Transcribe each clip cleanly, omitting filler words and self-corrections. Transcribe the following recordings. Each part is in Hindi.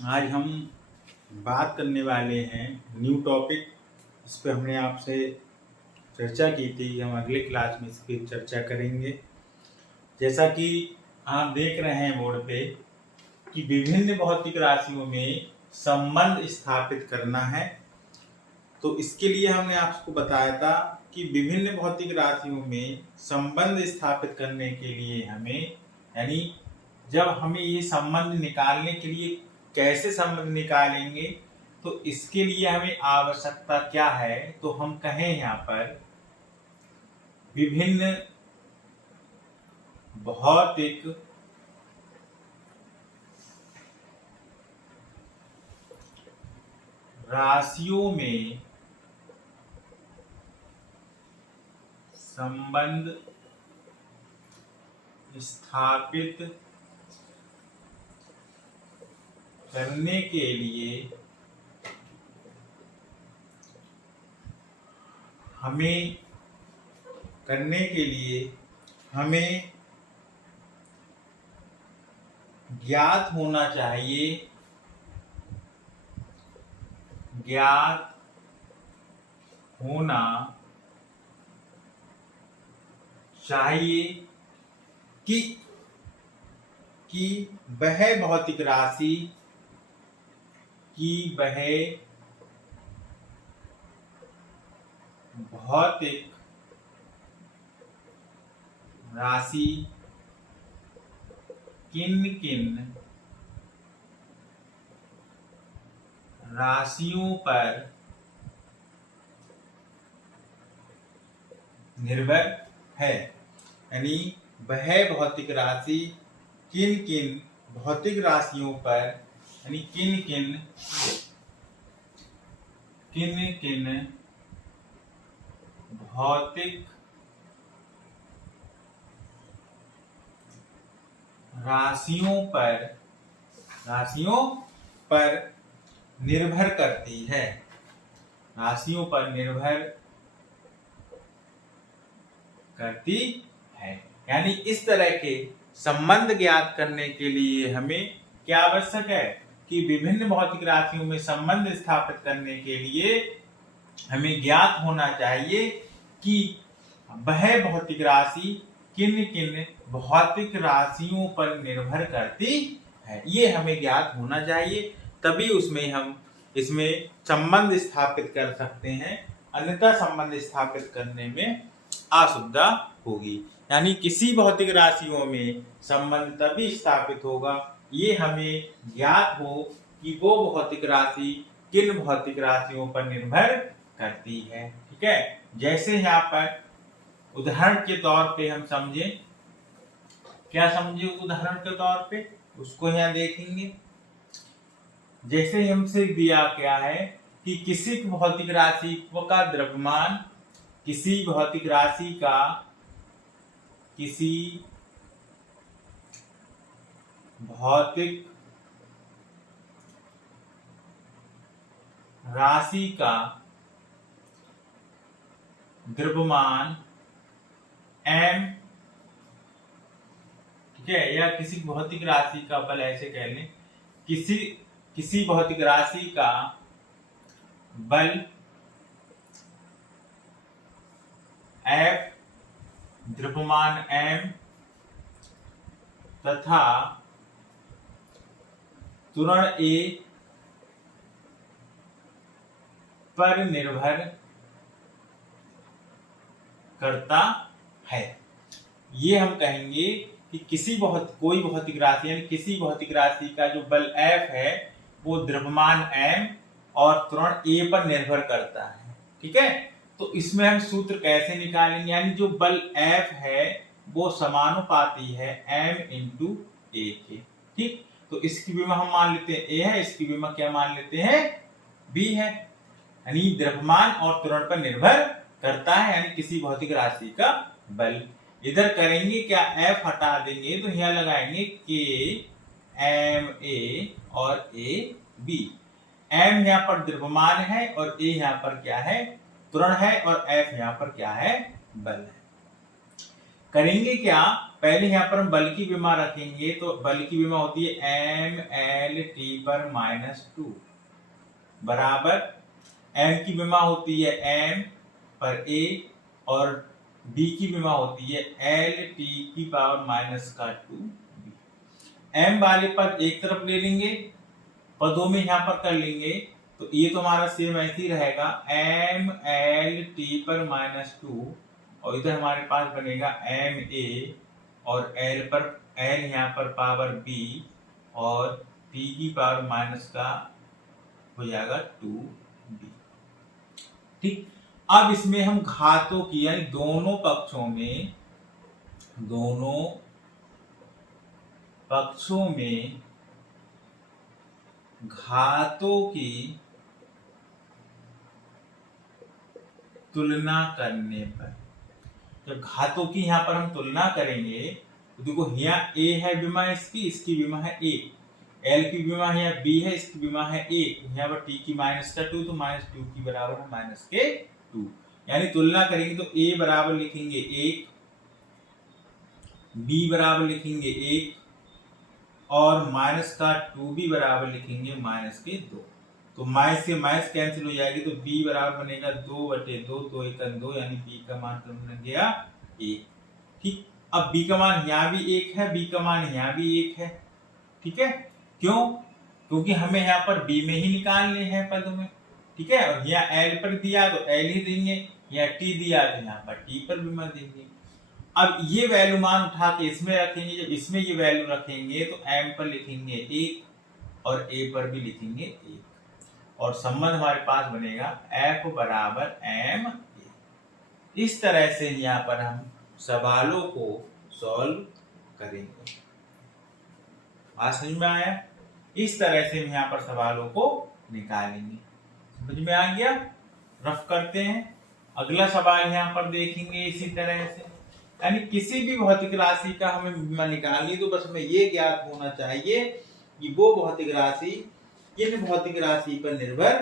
आज हम बात करने वाले हैं न्यू टॉपिक। इस पे हमने आपसे चर्चा की थी, हम अगले क्लास में इसकी चर्चा करेंगे। जैसा कि आप देख रहे हैं बोर्ड पे कि विभिन्न भौतिक राशियों में संबंध स्थापित करना है। तो इसके लिए हमने आपको बताया था कि विभिन्न भौतिक राशियों में संबंध स्थापित करने के लिए हमें, यानी जब हमें ये संबंध निकालने के लिए कैसे संबंध निकालेंगे, तो इसके लिए हमें आवश्यकता क्या है, तो हम कहें यहाँ पर विभिन्न भौतिक राशियों में संबंध स्थापित करने के लिए हमें ज्ञात होना चाहिए कि वह भौतिक राशि किन किन राशियों पर निर्भर है। यानी वह भौतिक राशि किन किन भौतिक राशियों पर, यानी किन किन भौतिक राशियों पर निर्भर करती है। यानी इस तरह के संबंध ज्ञात करने के लिए हमें क्या आवश्यक है कि विभिन्न भौतिक राशियों में संबंध स्थापित करने के लिए हमें ज्ञात होना चाहिए कि वह भौतिक राशि किन किन भौतिक राशियों पर निर्भर करती है। ये हमें ज्ञात होना चाहिए, तभी हम इसमें संबंध स्थापित कर सकते हैं, अन्यथा संबंध स्थापित करने में असुविधा होगी। यानी किसी भौतिक राशियों में संबंध तभी स्थापित होगा ये हमें ज्ञात हो कि वो भौतिक राशि किन भौतिक राशियों पर निर्भर करती है। ठीक है, जैसे यहाँ पर उदाहरण के तौर पे हम समझें, क्या समझे उदाहरण के तौर पे, उसको यहाँ देखेंगे। जैसे हमसे दिया क्या है कि किसी भौतिक राशि का द्रव्यमान किसी भौतिक राशि का द्रव्यमान m, ठीक है, या किसी भौतिक राशि का बल, ऐसे कह लें, किसी भौतिक राशि का बल F, द्रव्यमान m तथा त्वरण A पर निर्भर करता है। ये हम कहेंगे कि कोई भौतिक राशि, यानी किसी भौतिक राशि का जो बल F है वो द्रव्यमान m और त्वरण A पर निर्भर करता है। ठीक है, तो इसमें हम सूत्र कैसे निकालेंगे, यानी जो बल F है वो समानुपाती है m इंटू A के। ठीक, तो इसकी विमा हम मान लेते हैं A है, इसकी विमा क्या मान लेते हैं, B है। यानी द्रव्यमान और त्वरण पर निर्भर करता है, यानी किसी भौतिक राशि का बल। इधर करेंगे क्या, F हटा देंगे तो यहाँ लगाएंगे K M A और A B। M यहाँ पर द्रव्यमान है और A यहाँ पर क्या है, त्वरण है, और F यहाँ पर क्या है, बल है। करेंगे क्या, पहले यहाँ पर हम बल की विमा रखेंगे, तो बल की विमा होती है एम एल टी पर -2 बराबर एम की विमा होती है एम पर ए और बी की विमा होती है एल टी की पावर -2 बी। एम वाले पद एक तरफ ले लेंगे, पदों में यहाँ पर कर लेंगे, तो ये तो हमारा सेम ऐसे ही रहेगा एम एल टी पर -2 और इधर हमारे पास बनेगा एम ए और एल यहाँ पर पावर बी और टी की पावर माइनस का हो जाएगा 2b। ठीक, अब इसमें हम घातों की यानी दोनों पक्षों में घातों की तुलना करने पर, जब घातों की यहाँ पर हम तुलना करेंगे तो देखो यहाँ a है विमा इसकी विमा है a, l की विमा है यहाँ b है, इसकी विमा है a, यहाँ पर t की -2 तो -2 की बराबर है -2, यानी तुलना करेंगे तो a बराबर लिखेंगे 1, b बराबर लिखेंगे 1 और -2b बराबर लिखेंगे -2। तो माइनस से माइनस कैंसिल हो जाएगी तो b बराबर बनेगा 2/2, 2 × 2 यानी b का मान बन गया 1। ठीक, अब b का मान यहाँ भी 1 है, b का मान यहाँ भी 1 है। ठीक है, क्यों? क्योंकि हमें यहाँ पर b में ही निकालने हैं पद में। ठीक है, और यहाँ l पर दिया तो l ही देंगे, यहाँ t दिया तो यहाँ पर t पर विमा देंगे। अब ये वैल्यू मान उठा के इसमें रखेंगे, जब इसमें ये वैल्यू रखेंगे तो m पर लिखेंगे 1 और a पर भी लिखेंगे 1 और संबंध हमारे पास बनेगा f बराबर m। इस तरह से यहाँ पर हम सवालों को सॉल्व करेंगे। बात समझ में आया? इस तरह से हम यहाँ पर सवालों को निकालेंगे। समझ में आ गया? रफ करते हैं, अगला सवाल यहाँ पर देखेंगे इसी तरह से। यानी किसी भी भौतिक राशि का हमें विमा निकालनी, तो बस हमें ये ज्ञात होना चाहिए कि वो भौतिक राशि किन भौतिक राशि पर निर्भर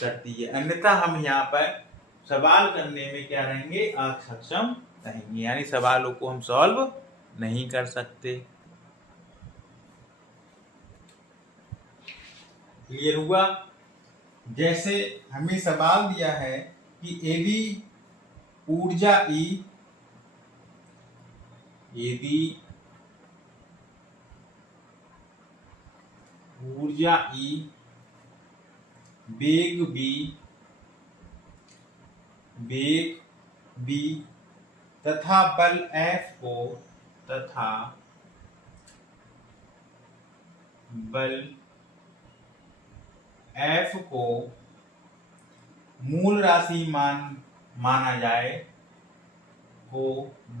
करती है, अन्यथा हम यहाँ पर सवाल करने में क्या रहेंगे, असक्षम रहेंगे, यानी सवालों को हम सॉल्व नहीं कर सकते। क्लियर हुआ? जैसे हमें सवाल दिया है कि यदि ऊर्जा E, वेग v तथा बल F को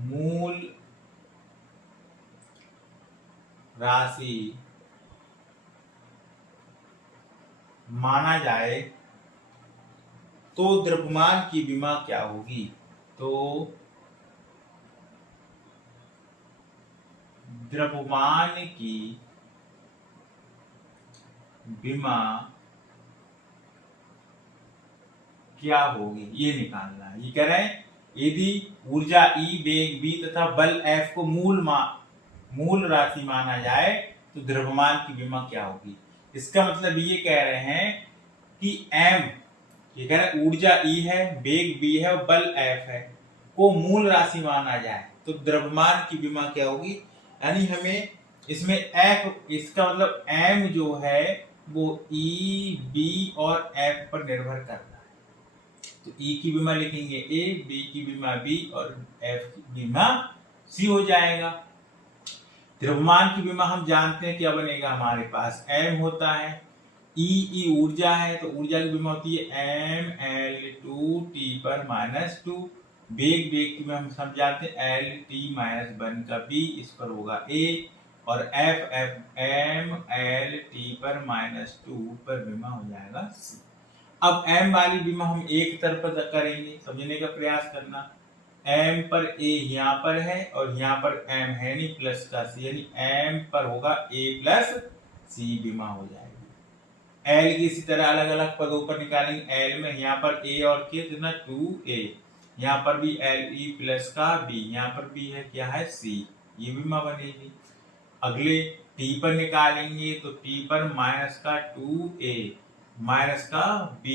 मूल राशि माना जाए, तो द्रव्यमान की विमा क्या होगी? तो द्रव्यमान की विमा क्या होगी, ये निकालना है। ये कह रहे हैं यदि ऊर्जा E, वेग v तथा बल F को मूल राशि माना जाए तो द्रव्यमान की विमा क्या होगी। इसका मतलब ये कह रहे हैं कि m, ये कह रहे हैं ऊर्जा E है, वेग v है और बल F है को मूल राशि माना जाए तो द्रव्यमान की विमा क्या होगी। यानी हमें इसमें F, इसका मतलब m जो है वो E, B और F पर निर्भर करता है। तो E की विमा लिखेंगे A, B की विमा B और F की विमा C हो जाएगा। द्रव्यमान की विमा हम जानते हैं क्या बनेगा, हमारे पास m होता है, E ऊर्जा है तो ऊर्जा की विमा होती है mL2T पर -2, वेग की विमा हम सब जानते हैं LT-1 का B, इस पर होगा A और F mLT पर -2 पर विमा हो जाएगा C। अब m वाली विमा हम एक तरफ करेंगे, समझने का प्रयास करना। m पर a यहाँ पर है और यहाँ पर m है नहीं प्लस का c, यानी m पर होगा a प्लस c विमा हो जाएगी। l की इसी तरह अलग अलग पदों पर निकालेंगे। l में यहाँ पर a और k कितना 2a, यहाँ पर भी एल ई प्लस का बी, यहाँ पर भी है क्या है सी, ये विमा बनेगी। अगले टी पर निकालेंगे तो टी पर माइनस का 2a माइनस का b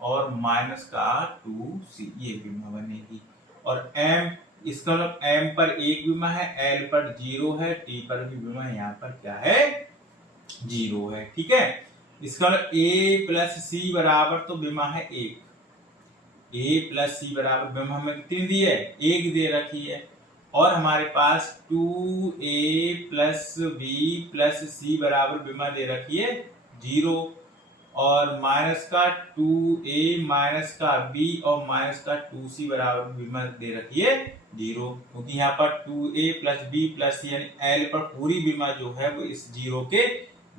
और माइनस का 2c, ये विमा बनेगी। और m, इसका मतलब m पर एक विमा है, l पर 0 है, t पर भी विमा यहाँ पर क्या है 0 है। ठीक है, इसका मतलब a प्लस सी बराबर तो विमा है 1, a प्लस सी बराबर विमा हमें कितनी दी है 1 दे रखी है। और हमारे पास 2a plus b plus c बराबर विमा दे रखी है 0, और माइनस का 2a माइनस का b और माइनस का 2c बराबर विमा दे रखी है 0, क्योंकि यहाँ पर 2a plus b plus c यानी l पर पूरी विमा जो है वो इस 0 के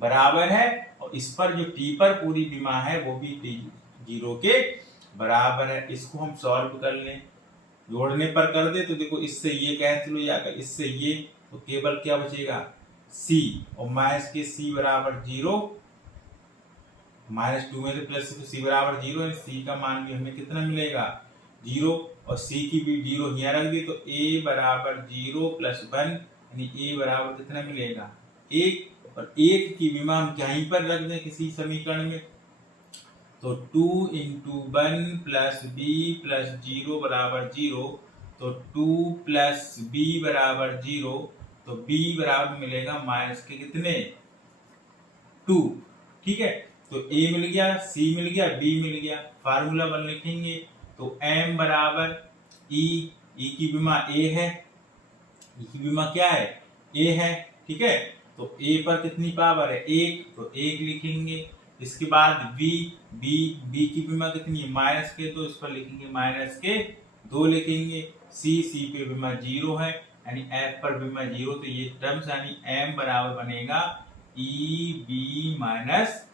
बराबर है, और इस पर जो t पर पूरी विमा है वो भी 0 के बराबर है। इसको हम सॉल्व कर लें, जोड़ने पर कर दे तो देखो इससे ये कैंसिल हो जाएगा, इससे ये, तो केवल क्या बचेगा c, और माइनस के c बराबर 0, माइनस 2 में से प्लस तो c बराबर 0 है, c का मान भी हमें कितना मिलेगा 0, और c की भी 0 यहाँ रख दी तो a बराबर 0 प्लस 1 यानी a बराबर कितना मिलेगा 1, और 1 की विमा हम कहीं पर रख दें किसी समीकरण में, तो 2 इंटू 1 प्लस बी प्लस 0 बराबर 0, तो 2 प्लस बी बराबर 0, तो b बराबर मिलेगा माइनस के कितने 2। ठीक है, तो a मिल गया, c मिल गया, b मिल गया। फार्मूला बन लिखेंगे तो m बराबर e, e की विमा a है, e की विमा क्या है a है। ठीक है, तो a पर कितनी पावर है 1, तो 1 लिखेंगे। इसके बाद b की विमा कितनी है माइनस के, तो इस पर लिखेंगे माइनस के 2 लिखेंगे। c पे विमा 0 है यानी f पर विमा 0, तो ये टर्म्स यानी m बराबर बनेगा ई बी माइनस,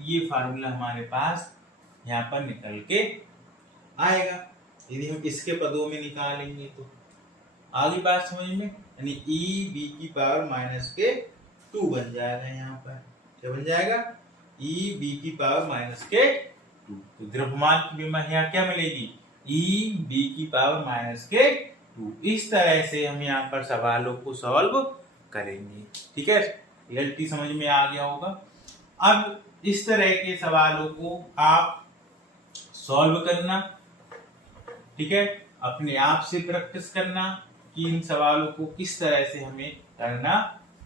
ये फार्मूला हमारे पास यहाँ पर निकल के आएगा। यदि हम इसके पदों में निकालेंगे तो आगे बात समझ में, यानी ई बी की पावर माइनस के 2 बन जाएगा। यहाँ पर क्या बन जाएगा ई बी की पावर माइनस के 2, तो द्रव्यमान की विमा यहाँ क्या मिलेगी ई बी की पावर माइनस के 2। इस तरह से हम यहाँ पर सवालों को सॉल्व करेंगे। ठीक है, रियलिटी समझ में आ गया होगा। अब इस तरह के सवालों को आप सॉल्व करना, ठीक है, अपने आप से प्रैक्टिस करना कि इन सवालों को किस तरह से हमें करना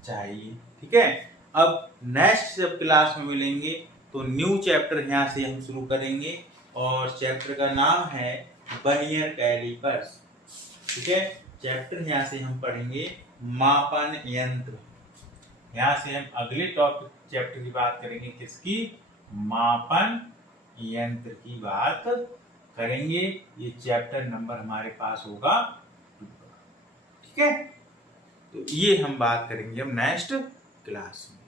चाहिए। ठीक है, अब नेक्स्ट जब क्लास में मिलेंगे तो न्यू चैप्टर यहाँ से हम शुरू करेंगे, और चैप्टर का नाम है वर्नियर कैलिपर्स। ठीक है, चैप्टर यहाँ से हम पढ़ेंगे मापन यंत्र। यहाँ से हम अगले टॉपिक चैप्टर की बात करेंगे, किसकी मापन यंत्र की बात करेंगे। ये चैप्टर नंबर हमारे पास होगा 2। ठीक है, तो ये हम बात करेंगे हम नेक्स्ट क्लास में।